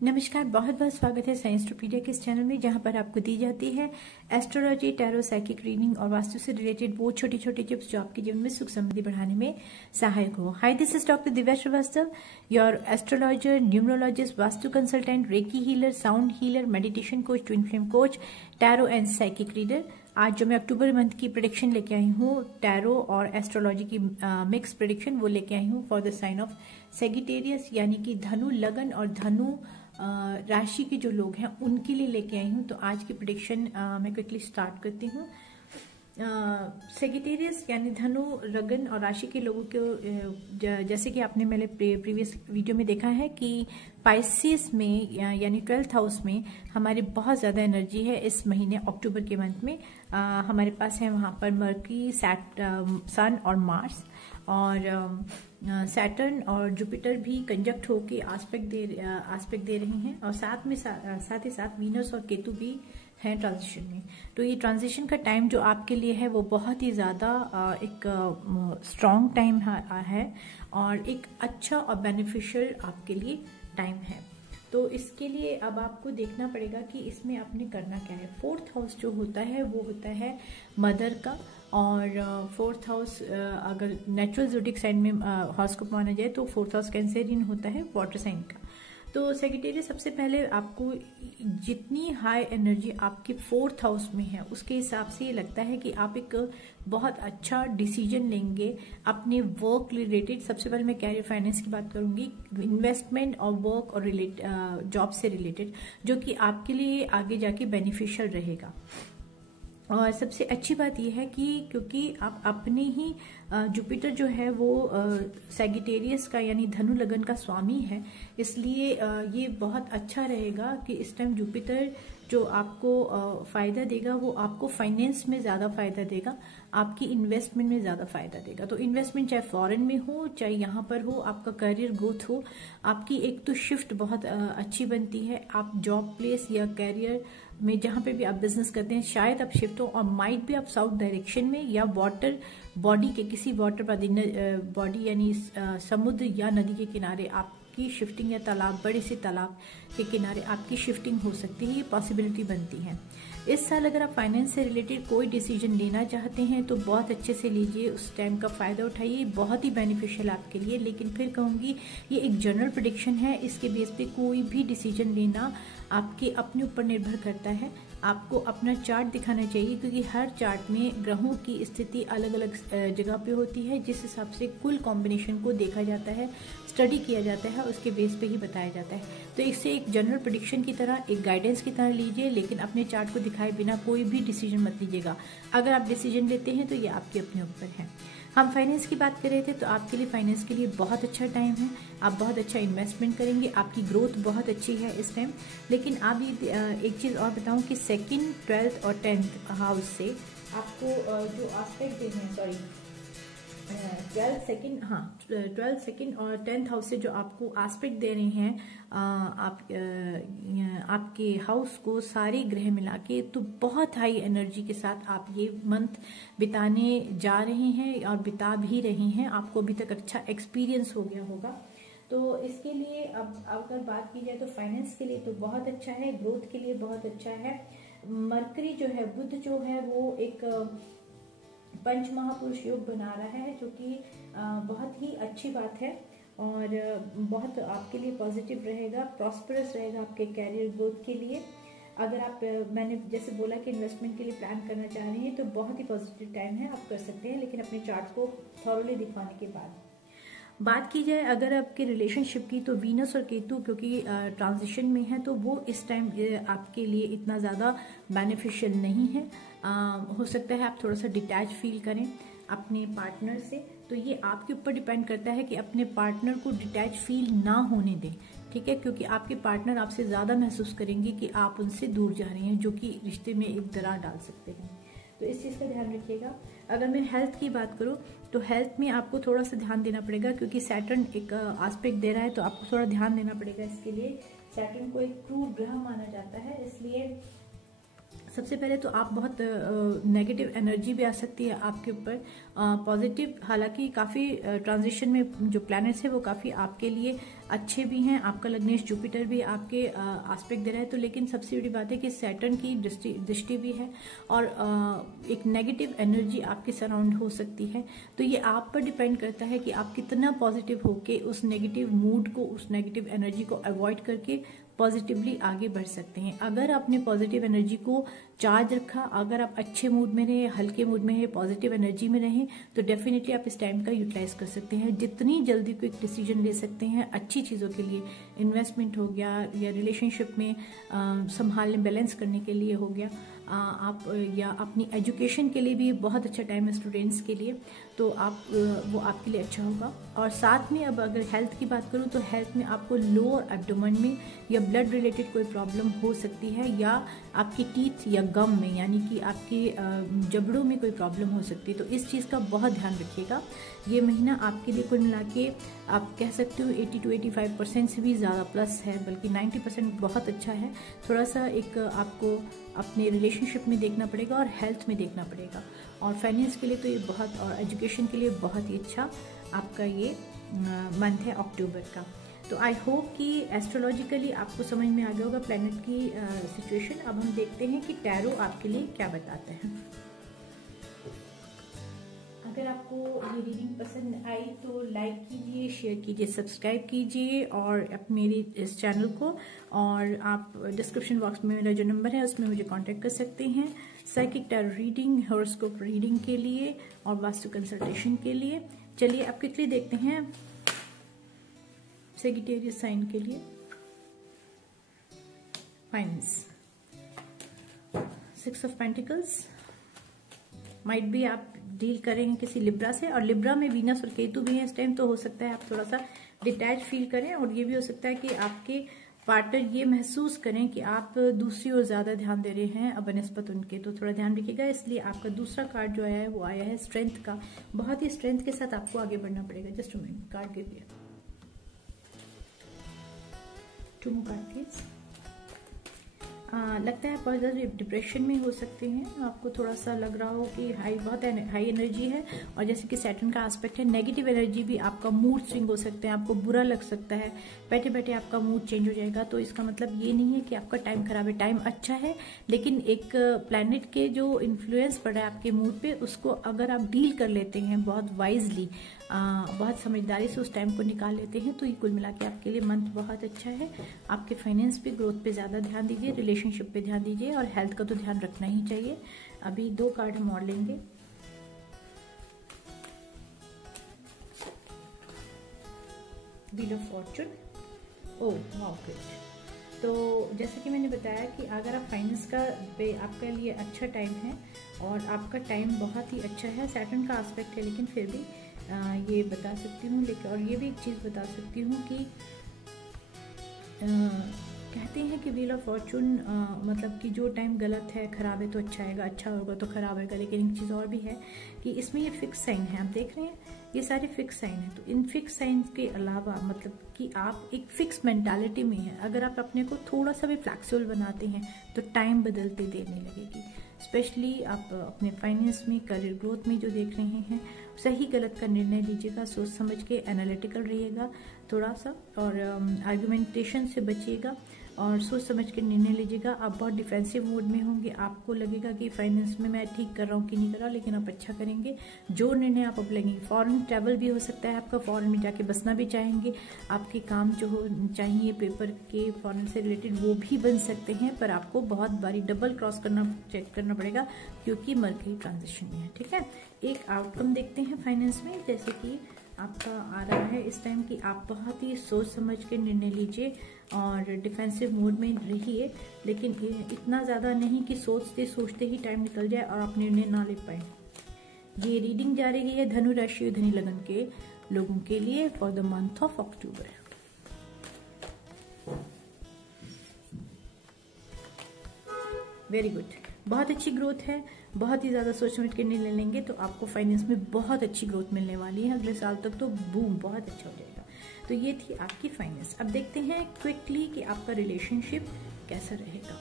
नमस्कार, बहुत बहुत स्वागत है साइंसटोपीडिया के इस चैनल में, जहां पर आपको दी जाती है एस्ट्रोलॉजी, टैरो, साइकिक रीडिंग और वास्तु से रिलेटेड वो छोटी छोटी टिप्स जो आपके जीवन में सुख समृद्धि बढ़ाने में सहायक हो। Hi, this is doctor Divya Srivastava, your astrologer, numerologist, vastu consultant, reiki healer, sound healer, meditation coach, twin flame coach, tarot and psychic reader. आज जो मैं अक्टूबर मंथ की प्रेडिक्शन लेके आई हूँ, टैरो और एस्ट्रोलॉजी की मिक्स प्रेडिक्शन, वो लेके आई हूँ for the sign of Sagittarius, यानी कि धनु लगन और धनु राशि के जो लोग हैं उनके लिए लेके आई हूँ। तो आज की प्रेडिक्शन मैं क्विकली स्टार्ट करती हूँ। सेगिटेरियस यानी धनु लगन और राशि के लोगों को, जैसे कि आपने मेरे प्रीवियस वीडियो में देखा है कि पाइसिस में यानी 12th हाउस में हमारी बहुत ज़्यादा एनर्जी है इस महीने अक्टूबर के मंथ में। हमारे पास है वहाँ पर मर्क्यूरी, सन और मार्स, और सैटर्न और जुपिटर भी कंजक्ट होके आस्पेक्ट दे रहे हैं, और साथ ही साथ वीनस और केतु भी हैं ट्रांजिशन में। तो ये ट्रांजिशन का टाइम जो आपके लिए है वो बहुत ही ज़्यादा एक स्ट्रॉन्ग टाइम है और एक अच्छा और बेनिफिशियल आपके लिए टाइम है। तो इसके लिए अब आपको देखना पड़ेगा कि इसमें आपने करना क्या है। 4th हाउस जो होता है वो होता है मदर का, और 4th हाउस अगर नेचुरल ज़ोडिक साइन में हाउस को माना जाए तो 4th हाउस कैंसरियन होता है, वाटर साइन का। तो सेगिटेरियस सबसे पहले आपको जितनी हाई एनर्जी आपके 4th हाउस में है उसके हिसाब से ये लगता है कि आप एक बहुत अच्छा डिसीजन लेंगे अपने वर्क रिलेटेड। सबसे पहले मैं कैरियर फाइनेंस की बात करूंगी, इन्वेस्टमेंट और वर्क और जॉब से रिलेटेड, जो कि आपके लिए आगे जाके बेनिफिशियल रहेगा। और सबसे अच्छी बात यह है कि क्योंकि आप अपने ही जुपिटर जो है वो सेगिटेरियस का यानी धनु लगन का स्वामी है, इसलिए ये बहुत अच्छा रहेगा कि इस टाइम जुपिटर जो आपको फायदा देगा वो आपको फाइनेंस में ज्यादा फायदा देगा, आपकी इन्वेस्टमेंट में ज्यादा फायदा देगा। तो इन्वेस्टमेंट चाहे फॉरेन में हो चाहे यहाँ पर हो, आपका करियर ग्रोथ हो, आपकी एक तो शिफ्ट बहुत अच्छी बनती है। आप जॉब प्लेस या करियर में जहाँ पे भी आप बिजनेस करते हैं शायद आप शिफ्ट हो, और माइट भी आप साउथ डायरेक्शन में या वाटर बॉडी के किसी वाटर बॉडी यानी समुद्र या नदी के किनारे आपकी शिफ्टिंग, या तालाब, बड़े से तालाब के किनारे आपकी शिफ्टिंग हो सकती है, ये पॉसिबिलिटी बनती है। इस साल अगर आप फाइनेंस से रिलेटेड कोई डिसीजन लेना चाहते हैं तो बहुत अच्छे से लीजिए, उस टाइम का फायदा उठाइए, बहुत ही बेनिफिशियल आपके लिए। लेकिन फिर कहूंगी ये एक जनरल प्रेडिक्शन है, इसके बेस पे कोई भी डिसीजन लेना आपके अपने ऊपर निर्भर करता है। आपको अपना चार्ट दिखाना चाहिए, क्योंकि हर चार्ट में ग्रहों की स्थिति अलग अलग जगह पे होती है, जिस हिसाब से कुल कॉम्बिनेशन को देखा जाता है, स्टडी किया जाता है, उसके बेस पे ही बताया जाता है। तो इससे एक जनरल प्रेडिक्शन की तरह, एक गाइडेंस की तरह लीजिए, लेकिन अपने चार्ट को दिखाए बिना कोई भी डिसीजन मत लीजिएगा। अगर आप डिसीजन लेते हैं तो ये आपके अपने ऊपर है। हम फाइनेंस की बात कर रहे थे, तो आपके लिए फाइनेंस के लिए बहुत अच्छा टाइम है, आप बहुत अच्छा इन्वेस्टमेंट करेंगे, आपकी ग्रोथ बहुत अच्छी है इस टाइम। लेकिन आप ये एक चीज़ और बताऊं कि 2nd, 12th और 10th हाउस से आपको जो आस्पेक्ट दे रहे हैं, सॉरी 12th, 2nd और 10th हाउस से जो आपको एस्पेक्ट दे रहे हैं आपके हाउस को सारे ग्रह मिला के, तो बहुत हाई एनर्जी के साथ आप ये मंथ बिताने जा रहे हैं और बिता भी रहे हैं। आपको अभी तक अच्छा एक्सपीरियंस हो गया होगा। तो इसके लिए अब अगर बात की जाए तो फाइनेंस के लिए तो बहुत अच्छा है, ग्रोथ के लिए बहुत अच्छा है। मरकरी जो है, बुध जो है, वो एक पंच महापुरुष योग बना रहा है, जो कि बहुत ही अच्छी बात है और बहुत आपके लिए पॉजिटिव रहेगा, प्रॉस्परस रहेगा आपके कैरियर ग्रोथ के लिए। अगर आप, मैंने जैसे बोला कि इन्वेस्टमेंट के लिए प्लान करना चाह रहे हैं तो बहुत ही पॉजिटिव टाइम है, आप कर सकते हैं, लेकिन अपने चार्ट को थॉरोली दिखवाने के बाद। बात की जाए अगर आपके रिलेशनशिप की, तो वीनस और केतु क्योंकि ट्रांजिशन में है, तो वो इस टाइम आपके लिए इतना ज़्यादा बेनिफिशियल नहीं है। हो सकता है आप थोड़ा सा डिटैच फील करें अपने पार्टनर से, तो ये आपके ऊपर डिपेंड करता है कि अपने पार्टनर को डिटैच फील ना होने दें, ठीक है, क्योंकि आपके पार्टनर आपसे ज़्यादा महसूस करेंगे कि आप उनसे दूर जा रहे हैं, जो कि रिश्ते में एक दरार डाल सकते हैं। तो इस चीज़ का ध्यान रखिएगा। अगर मैं हेल्थ की बात करूं तो हेल्थ में आपको थोड़ा सा ध्यान देना पड़ेगा, क्योंकि सैटर्न एक एस्पेक्ट दे रहा है, तो आपको थोड़ा ध्यान देना पड़ेगा इसके लिए। सैटर्न को एक क्रूर ग्रह माना जाता है, इसलिए सबसे पहले तो आप बहुत नेगेटिव एनर्जी भी आ सकती है आपके ऊपर। पॉजिटिव हालांकि काफ़ी ट्रांजिशन में जो प्लैनेट्स है वो काफ़ी आपके लिए अच्छे भी हैं। आपका लग्नेश जुपिटर भी आपके एस्पेक्ट दे रहा है, तो लेकिन सबसे बड़ी बात है कि सैटर्न की दृष्टि भी है और एक नेगेटिव एनर्जी आपके सराउंड हो सकती है। तो ये आप पर डिपेंड करता है कि आप कितना पॉजिटिव होके उस नेगेटिव मूड को, उस नेगेटिव एनर्जी को अवॉइड करके पॉजिटिवली आगे बढ़ सकते हैं। अगर आपने पॉजिटिव एनर्जी को चार्ज रखा, अगर आप अच्छे मूड में रहे, हल्के मूड में रहे, पॉजिटिव एनर्जी में रहें, तो डेफिनेटली आप इस टाइम का यूटिलाइज कर सकते हैं। जितनी जल्दी क्विक डिसीजन ले सकते हैं अच्छी चीज़ों के लिए, इन्वेस्टमेंट हो गया या रिलेशनशिप में संभालने, बैलेंस करने के लिए हो गया, आप या अपनी एजुकेशन के लिए भी बहुत अच्छा टाइम है स्टूडेंट्स के लिए, तो आप वो आपके लिए अच्छा होगा। और साथ में अब अगर हेल्थ की बात करूँ तो हेल्थ में आपको लोअर एब्डोमेन में या ब्लड रिलेटेड कोई प्रॉब्लम हो सकती है, या आपकी टीथ या गम में यानी कि आपके जबड़ों में कोई प्रॉब्लम हो सकती है। तो इस चीज़ का बहुत ध्यान रखिएगा। ये महीना आपके लिए कुल मिला के आप कह सकते हो 80 to 85% से भी ज़्यादा प्लस है, बल्कि 90% बहुत अच्छा है। थोड़ा सा एक आपको अपने रिलेशनशिप में देखना पड़ेगा और हेल्थ में देखना पड़ेगा, और फाइनेंस के लिए तो ये बहुत, और एजुकेशन के लिए बहुत ही अच्छा आपका ये मंथ है अक्टूबर का। तो आई होप कि एस्ट्रोलॉजिकली आपको समझ में आ गया होगा प्लैनेट की सिचुएशन। अब हम देखते हैं कि टैरो आपके लिए क्या बताते हैं। अगर आपको ये रीडिंग पसंद आई तो लाइक कीजिए, शेयर कीजिए, सब्सक्राइब कीजिए और मेरे इस चैनल को, और आप डिस्क्रिप्शन बॉक्स में मेरा जो नंबर है उसमें मुझे कांटेक्ट कर सकते हैं psychic tarot reading, horoscope reading के लिए और वास्तु कंसल्टेशन के लिए। चलिए अब क्विकली देखते हैं सेजिटेरियस साइन के लिए फाइनेंस। 6 ऑफ पेंटिकल्स, माइट भी आप डील करेंगे किसी लिब्रा से, और लिब्रा में वीनस और केतु भी है इस टाइम, तो हो सकता है आप थोड़ा सा डिटैच फील करें, और ये भी हो सकता है कि आपके पार्टनर ये महसूस करें कि आप दूसरी ओर ज्यादा ध्यान दे रहे हैं अब बनस्पत उनके, तो थोड़ा ध्यान रखिएगा। इसलिए आपका दूसरा कार्ड जो आया है वो आया है स्ट्रेंथ का। बहुत ही स्ट्रेंथ के साथ आपको आगे बढ़ना पड़ेगा। Just a minute, card give दिया, 2 more कार्ड प्लीज। लगता है बहुत ज़्यादा डिप्रेशन में हो सकते हैं, आपको थोड़ा सा लग रहा हो कि बहुत हाई एनर्जी है, और जैसे कि सैटर्न का एस्पेक्ट है, नेगेटिव एनर्जी भी, आपका मूड स्विंग हो सकते हैं, आपको बुरा लग सकता है, बैठे बैठे आपका मूड चेंज हो जाएगा। तो इसका मतलब ये नहीं है कि आपका टाइम खराब है, टाइम अच्छा है, लेकिन एक प्लैनेट के जो इन्फ्लुएंस पड़ रहा है आपके मूड पे, उसको अगर आप डील कर लेते हैं बहुत वाइजली, बहुत समझदारी से उस टाइम को निकाल लेते हैं, तो ये कुल मिला के आपके लिए मंथ बहुत अच्छा है। आपके फाइनेंस पे, ग्रोथ पे ज़्यादा ध्यान दीजिए, रिलेशनशिप पे ध्यान दीजिए, और हेल्थ का तो ध्यान रखना ही चाहिए। अभी 2 कार्ड हम और लेंगे। Wheel of Fortune, oh wow good. तो जैसे कि मैंने बताया कि अगर आप फाइनेंस का पे आपके लिए अच्छा टाइम है, और आपका टाइम बहुत ही अच्छा है, सैटर्न का एस्पेक्ट है, लेकिन फिर भी ये बता सकती हूँ, लेकिन और ये भी एक चीज़ बता सकती हूँ कि कहते हैं कि व्हील ऑफ फॉर्चून मतलब कि जो टाइम गलत है, खराब है तो अच्छा आएगा, अच्छा होगा तो खराब आएगा। लेकिन एक चीज़ और भी है कि इसमें ये फिक्स साइन है, आप देख रहे हैं ये सारे फिक्स साइन है। तो इन फिक्स साइन के अलावा मतलब कि आप एक फिक्स मेंटालिटी में हैं, अगर आप अपने को थोड़ा सा भी फ्लैक्सिबल बनाते हैं तो टाइम बदलते देर नहीं लगेगी। स्पेशली आप अपने फाइनेंस में, करियर ग्रोथ में जो देख रहे हैं, सही गलत का निर्णय लीजिएगा, सोच समझ के, एनालिटिकल रहिएगा थोड़ा सा, और आर्गुमेंटेशन से बचिएगा और सोच समझ के निर्णय लीजिएगा। आप बहुत डिफेंसिव मोड में होंगे, आपको लगेगा कि फाइनेंस में मैं ठीक कर रहा हूँ कि नहीं कर रहा, लेकिन आप अच्छा करेंगे जो निर्णय आप अब लेंगे। फॉरेन ट्रैवल भी हो सकता है आपका, फॉरेन में जाके बसना भी चाहेंगे, आपके काम जो हो चाहिए पेपर के फॉरेन से रिलेटेड वो भी बन सकते हैं, पर आपको बहुत बारी डबल क्रॉस करना, चेक करना पड़ेगा, क्योंकि मर्करी ट्रांजिशन में है। ठीक है, एक आउटकम देखते हैं फाइनेंस में, जैसे कि आपका आ रहा है इस टाइम कि आप बहुत ही सोच समझ के निर्णय लीजिए और डिफेंसिव मोड में रहिए, लेकिन इतना ज़्यादा नहीं कि सोचते सोचते ही टाइम निकल जाए और आप निर्णय ना ले पाए। ये रीडिंग जा रही है धनु राशि और धनु लगन के लोगों के लिए for the month of October. Very good, बहुत अच्छी ग्रोथ है, बहुत ही ज़्यादा सोच समझ के निर्णय लेंगे तो आपको फाइनेंस में बहुत अच्छी ग्रोथ मिलने वाली है। अगले साल तक तो बूम, बहुत अच्छा हो जाएगा। तो ये थी आपकी फाइनेंस। अब देखते हैं क्विकली कि आपका रिलेशनशिप कैसा रहेगा।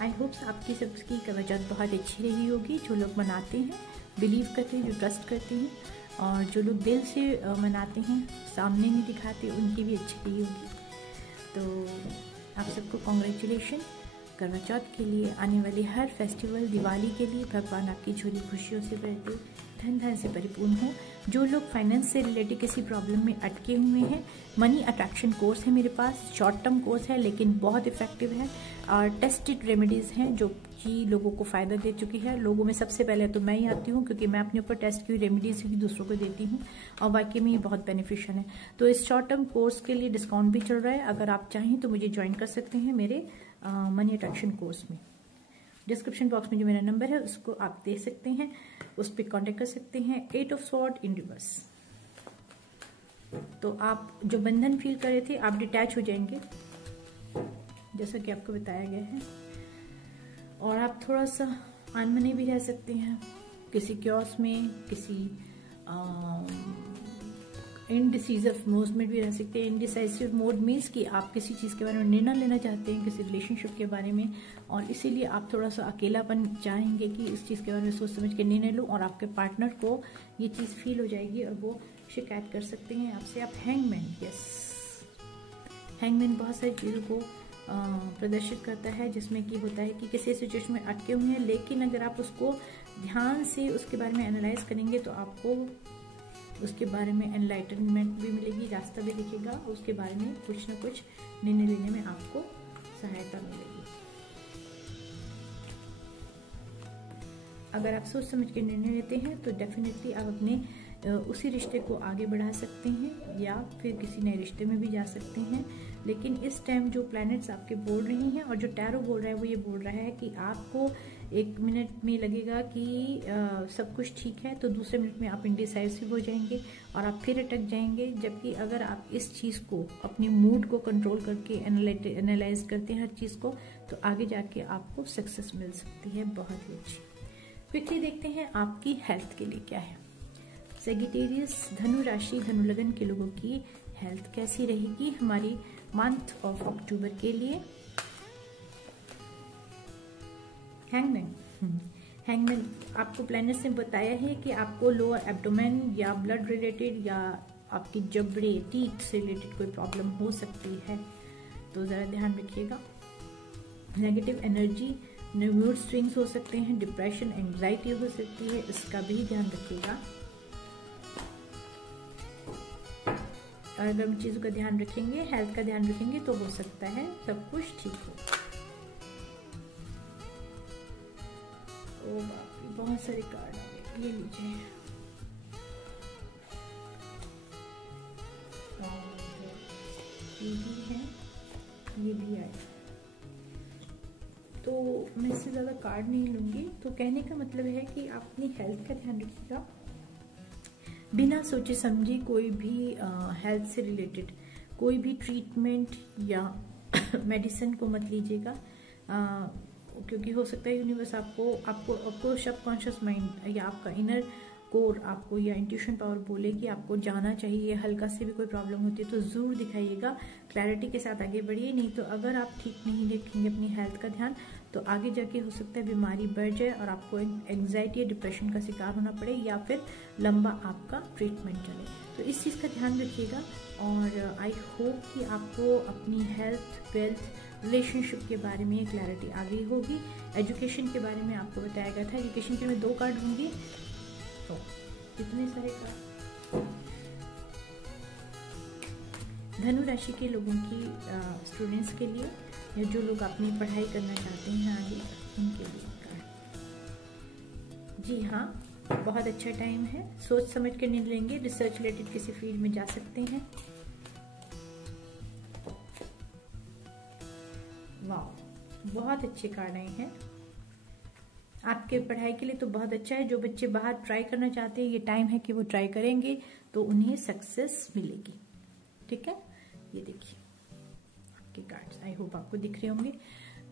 आई होप्स आपकी सबकी तवज्जो बहुत अच्छी रही होगी, जो लोग मनाते हैं, बिलीव करते हैं, जो ट्रस्ट करते हैं, और जो लोग दिल से मनाते हैं, सामने नहीं दिखाते, उनकी भी अच्छी रही होगी। तो आप सबको कॉन्ग्रेचुलेशन। करवा चौथ के लिए, आने वाले हर फेस्टिवल, दिवाली के लिए भगवान आपकी झोली खुशियों से भर दे, धन धन से परिपूर्ण हो। जो लोग फाइनेंस से रिलेटेड किसी प्रॉब्लम में अटके हुए हैं, मनी अट्रैक्शन कोर्स है मेरे पास, शॉर्ट टर्म कोर्स है लेकिन बहुत इफेक्टिव है, और टेस्टेड रेमेडीज़ हैं जो कि लोगों को फ़ायदा दे चुकी है। लोगों में सबसे पहले तो मैं ही आती हूँ, क्योंकि मैं अपने ऊपर टेस्ट की हुई रेमेडीज़ भी दूसरों को देती हूँ और वाकई में ये बहुत बेनिफिशियल है। तो इस शॉर्ट टर्म कोर्स के लिए डिस्काउंट भी चल रहा है, अगर आप चाहें तो मुझे ज्वाइन कर सकते हैं मेरे मनी अट्रैक्शन कोर्स में। डिस्क्रिप्शन बॉक्स में जो मेरा नंबर है उसको आप दे सकते हैं, उस पर कॉन्टेक्ट कर सकते हैं। 8 ऑफ स्वॉर्ड इन रिवर्स। तो आप जो बंधन फील कर रहे थे, आप डिटैच हो जाएंगे जैसा कि आपको बताया गया है, और आप थोड़ा सा अनमने भी रह सकते हैं, किसी क्योस में, किसी इनडिसिसिव मोड में भी रह सकते हैं। इनडिसाइसिव मोड मीन्स कि आप किसी चीज़ के बारे में निर्णय लेना चाहते हैं, किसी रिलेशनशिप के बारे में, और इसीलिए आप थोड़ा सा अकेलापन चाहेंगे कि इस चीज़ के बारे में सोच समझ के निर्णय लो, और आपके पार्टनर को ये चीज़ फील हो जाएगी और वो शिकायत कर सकते हैं आपसे। आप हैंगमैन, यस, हैंगमैन बहुत सारी चीज़ों को प्रदर्शित करता है, जिसमें कि होता है कि किसी सिचुएशन में अटके हुए हैं, लेकिन अगर आप उसको ध्यान से उसके बारे में एनालाइज करेंगे तो आपको उसके बारे में एनलाइटनमेंट भी मिलेगी, रास्ता भी दिखेगा, उसके बारे में कुछ ना कुछ निर्णय लेने में आपको सहायता मिलेगी। अगर आप सोच समझ के निर्णय लेते हैं तो डेफिनेटली आप अपने उसी रिश्ते को आगे बढ़ा सकते हैं, या फिर किसी नए रिश्ते में भी जा सकते हैं। लेकिन इस टाइम जो प्लैनेट्स आपके बोल रही हैं और जो टैरो बोल रहा है वो ये बोल रहा है कि आपको 1 मिनट में लगेगा कि सब कुछ ठीक है, तो दूसरे मिनट में आप इंडिसाइसिव हो जाएंगे और आप फिर अटक जाएंगे। जबकि अगर आप इस चीज़ को, अपने मूड को कंट्रोल करके एनालाइज करते हैं हर चीज़ को, तो आगे जाके आपको सक्सेस मिल सकती है, बहुत ही अच्छी। क्विकली देखते हैं आपकी हेल्थ के लिए क्या है। सेजिटेरियस, धनु राशि, धनु लगन के लोगों की हेल्थ कैसी रहेगी हमारी मंथ ऑफ अक्टूबर के लिए। हैंगमैन आपको प्लैनेट्स ने बताया है कि आपको लोअर एब्डोमेन या ब्लड रिलेटेड या आपकी जबड़े, टीथ से रिलेटेड कोई प्रॉब्लम हो सकती है, तो ज़रा ध्यान रखिएगा। नेगेटिव एनर्जी, मूड स्विंग्स हो सकते हैं, डिप्रेशन, एंग्जाइटी हो सकती है, इसका भी ध्यान रखिएगा। और अगर हम चीज़ों का ध्यान रखेंगे, हेल्थ का ध्यान रखेंगे, तो हो सकता है सब कुछ ठीक हो। ओ बाप रे, बहुत सारे कार्ड आ गए, ये लीजिए। ये भी है, ये भी आए, तो मैं इससे ज़्यादा कार्ड नहीं लूँगी। तो कहने का मतलब है कि आप अपनी हेल्थ का ध्यान रखिएगा, बिना सोचे समझे कोई भी हेल्थ से रिलेटेड कोई भी ट्रीटमेंट या मेडिसिन को मत लीजिएगा, क्योंकि हो सकता है यूनिवर्स आपको सबकॉन्शियस माइंड या आपका इनर कोर आपको या इंट्यूशन पावर बोले कि आपको जाना चाहिए, हल्का से भी कोई प्रॉब्लम होती है तो ज़रूर दिखाइएगा, क्लैरिटी के साथ आगे बढ़िए। नहीं तो अगर आप ठीक नहीं रखेंगे अपनी हेल्थ का ध्यान, तो आगे जाके हो सकता है बीमारी बढ़ जाए और आपको एंग्जाइटी या डिप्रेशन का शिकार होना पड़े, या फिर लंबा आपका ट्रीटमेंट चले। तो इस चीज़ का ध्यान रखिएगा, और आई होप कि आपको अपनी हेल्थ, वेल्थ, रिलेशनशिप के बारे में क्लैरिटी आ गई होगी। एजुकेशन के बारे में आपको बताया गया था, एजुकेशन के में 2 कार्ड होंगे, तो कितने सारे कार्ड। धनु राशि के लोगों की स्टूडेंट्स के लिए, या जो लोग अपनी पढ़ाई करना चाहते हैं आगे, उनके लिए कार्ड। जी हाँ, बहुत अच्छा टाइम है, सोच समझ कर निर्णय लेंगे, रिसर्च रिलेटेड किसी फील्ड में जा सकते हैं। वाह, बहुत अच्छे कार्ड आए हैं आपके पढ़ाई के लिए, तो बहुत अच्छा है। जो बच्चे बाहर ट्राई करना चाहते हैं, ये टाइम है कि वो ट्राई करेंगे तो उन्हें सक्सेस मिलेगी। ठीक है, ये देखिए आपके कार्ड्स, आई होप आपको दिख रहे होंगे।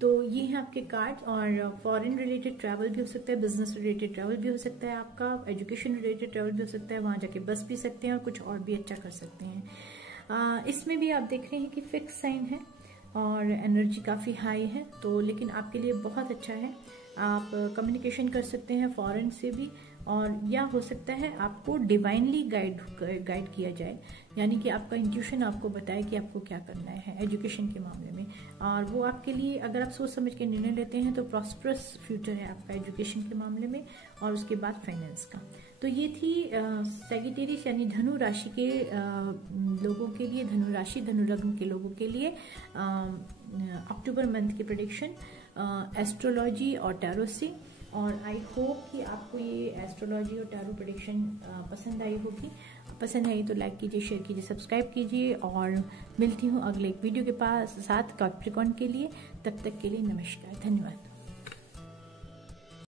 तो ये हैं आपके कार्ड्स, और फॉरेन रिलेटेड ट्रैवल भी हो सकता है, बिजनेस रिलेटेड ट्रैवल भी हो सकता है, आपका एजुकेशन रिलेटेड ट्रैवल भी हो सकता है, वहाँ जाके बस भी सकते हैं और कुछ और भी अच्छा कर सकते हैं। इसमें भी आप देख रहे हैं कि फिक्स साइन है और एनर्जी काफ़ी हाई है, तो लेकिन आपके लिए बहुत अच्छा है। आप कम्युनिकेशन कर सकते हैं फॉरेन से भी, और या हो सकता है आपको डिवाइनली गाइड किया जाए, यानी कि आपका इंट्यूशन आपको बताए कि आपको क्या करना है एजुकेशन के मामले में, और वो आपके लिए अगर आप सोच समझ के निर्णय लेते हैं तो प्रॉस्परस फ्यूचर है आपका एजुकेशन के मामले में, और उसके बाद फाइनेंस का। तो ये थी सैजिटेरियस यानी धनु राशि के लोगों के लिए, धनु राशि धनु लग्न के लोगों के लिए अक्टूबर मंथ की प्रेडिक्शन एस्ट्रोलॉजी और टैरो से। और आई होप कि आपको ये एस्ट्रोलॉजी और टैरो प्रेडिक्शन पसंद आई होगी। पसंद आई तो लाइक कीजिए, शेयर कीजिए, सब्सक्राइब कीजिए, और मिलती हूँ अगले एक वीडियो के साथ कैप्रिकॉर्न के लिए। तब तक के लिए नमस्कार, धन्यवाद।